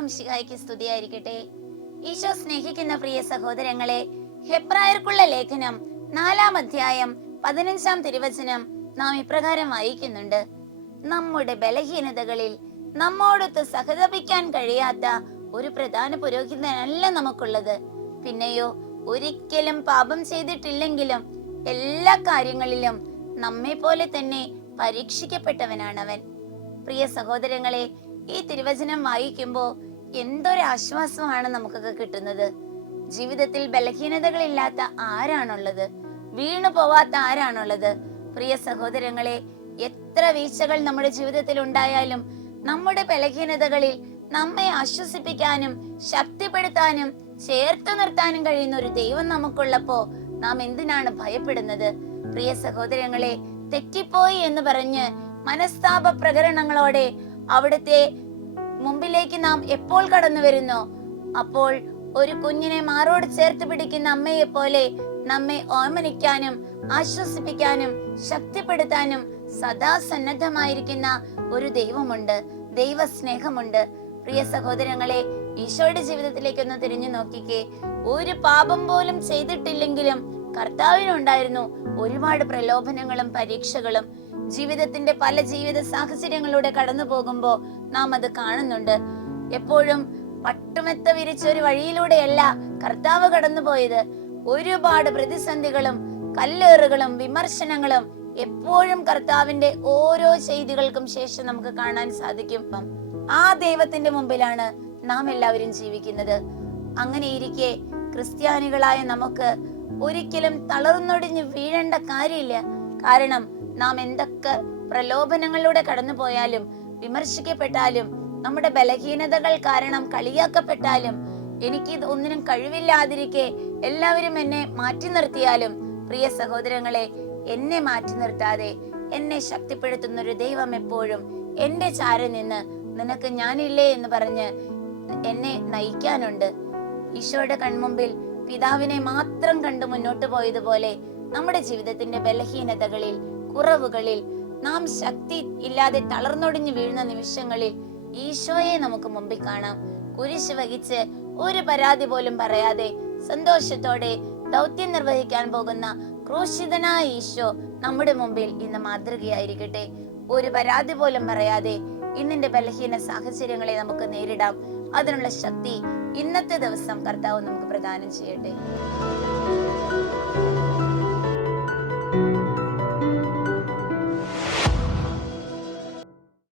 ഈശോ മിശിഹായ്ക്ക് സ്തുതിയായിരിക്കട്ടെ ഈശോ സ്നേഹിക്കുന്ന പ്രിയ സഹോദരങ്ങളെ ഹെബ്രായർക്കുള്ള ലേഖനം നാലാം അധ്യായം പതിനഞ്ചാം തിരുവചനം നാം ഇപ്രകാരം വായിക്കുന്നുണ്ട്. നമ്മുടെ ബലഹീനതകളിൽ നമ്മോടൊത്ത് സഹതപിക്കാൻ കഴിയാത്ത ഒരു പ്രധാന പുരോഹിതനല്ല നമുക്കുള്ളത്. പിന്നെയോ ഒരിക്കലും പാപം ചെയ്തിട്ടില്ലെങ്കിലും എല്ലാ കാര്യങ്ങളിലും നമ്മെ പോലെ തന്നെ പരീക്ഷിക്കപ്പെട്ടവനാണവൻ. പ്രിയ സഹോദരങ്ങളെ ഈ തിരുവചനം വായിക്കുമ്പോൾ എന്തൊരു ആശ്വാസമാണ് നമുക്കൊക്കെ കിട്ടുന്നത്? ജീവിതത്തിൽ ബലഹീനതകളില്ലാത്ത ആരാണുള്ളത്? വീണു പോവാത്ത ആരാണുള്ളത്? പ്രിയ സഹോദരങ്ങളെ എത്ര വീഴ്ചകൾ നമ്മുടെ ജീവിതത്തിൽ ഉണ്ടായാലും നമ്മുടെ ബലഹീനതകളിൽ നമ്മെ ആശ്വസിപ്പിക്കാനും ശക്തിപ്പെടുത്താനും ചേർത്തു നിർത്താനും കഴിയുന്ന ഒരു ദൈവം നമുക്കുള്ളപ്പോ നാം എന്തിനാണ് ഭയപ്പെടുന്നത്? പ്രിയ സഹോദരങ്ങളെ തെറ്റിപ്പോയി എന്ന് പറഞ്ഞ് മനസ്താപ പ്രകരണങ്ങളോടെ അവിടുത്തെ മുമ്പിലേക്ക് നാം എപ്പോൾ കടന്നു വരുന്നു? അപ്പോൾ ഒരു കുഞ്ഞിനെ മാറോട് ചേർത്ത് പിടിക്കുന്ന അമ്മയെ പോലെ നമ്മെ ഓമനിക്കാനും ആശ്വസിപ്പിക്കാനും ശക്തിപ്പെടുത്താനും സദാ സന്നദ്ധമായിരിക്കുന്ന ഒരു ദൈവമുണ്ട്. ദൈവ സ്നേഹമുണ്ട് പ്രിയ സഹോദരങ്ങളെ ഈശോയുടെ ജീവിതത്തിലേക്ക് ഒന്ന് തിരിഞ്ഞു നോക്കിക്കേ. ഒരു പാപം പോലും ചെയ്തിട്ടില്ലെങ്കിലും കർത്താവിനുണ്ടായിരുന്നു ഒരുപാട് പ്രലോഭനങ്ങളും പരീക്ഷകളും ജീവിതത്തിന്റെ പല ജീവിത സാഹചര്യങ്ങളിലൂടെ കടന്നു പോകുമ്പോ നാം അത് കാണുന്നുണ്ട്. എപ്പോഴും പട്ടുമെത്ത വിരിച്ച ഒരു വഴിയിലൂടെയല്ല കർത്താവ് കടന്നുപോയത്. ഒരുപാട് പ്രതിസന്ധികളും കല്ലേറുകളും വിമർശനങ്ങളും എപ്പോഴും കർത്താവിന്റെ ഓരോ ചെയ്തികൾക്കും ശേഷം നമുക്ക് കാണാൻ സാധിക്കും. ആ ദൈവത്തിന്റെ മുമ്പിലാണ് നാം എല്ലാവരും ജീവിക്കുന്നത്. അങ്ങനെ ഇരിക്കെ ക്രിസ്ത്യാനികളായ നമുക്ക് ഒരിക്കലും തളർന്നൊടിഞ്ഞ് വീഴേണ്ട കാര്യമില്ല. കാരണം നാം എന്തൊക്കെ പ്രലോഭനങ്ങളിലൂടെ കടന്നുപോയാലും വിമർശിക്കപ്പെട്ടാലും നമ്മുടെ ബലഹീനതകൾ കാരണം കളിയാക്കപ്പെട്ടാലും എനിക്ക് ഒന്നിനും കഴിവില്ലാതിരിക്കെ എല്ലാവരും എന്നെ മാറ്റി നിർത്തിയാലും പ്രിയ സഹോദരങ്ങളെ എന്നെ മാറ്റി നിർത്താതെ എന്നെ ശക്തിപ്പെടുത്തുന്ന ഒരു ദൈവം എപ്പോഴും എന്റെ ചാര നിന്ന് നിനക്ക് ഞാനില്ലേ എന്ന് പറഞ്ഞ് എന്നെ നയിക്കാനുണ്ട്. ഈശോയുടെ കൺമുമ്പിൽ പിതാവിനെ മാത്രം കണ്ടു മുന്നോട്ട് പോയതുപോലെ നമ്മുടെ ജീവിതത്തിന്റെ ബലഹീനതകളിൽ കുറവുകളിൽ നാം ശക്തി ഇല്ലാതെ തളർന്നൊടിഞ്ഞു വീഴുന്ന നിമിഷങ്ങളിൽ ഈശോയെ നമുക്ക് മുമ്പിൽ കാണാം. കുരിശ് വഹിച്ച് ഒരു പരാതി പോലും പറയാതെ സന്തോഷത്തോടെ ദൗത്യം നിർവഹിക്കാൻ പോകുന്ന ക്രൂശിതനായ ഈശോ നമ്മുടെ മുമ്പിൽ ഇന്ന് മാതൃകയായിരിക്കട്ടെ. ഒരു പരാതി പോലും പറയാതെ ഇന്നിന്റെ ബലഹീന സാഹചര്യങ്ങളെ നമുക്ക് നേരിടാം. അതിനുള്ള ശക്തി ഇന്നത്തെ ദിവസം കർത്താവ് നമുക്ക് പ്രദാനം ചെയ്യട്ടെ.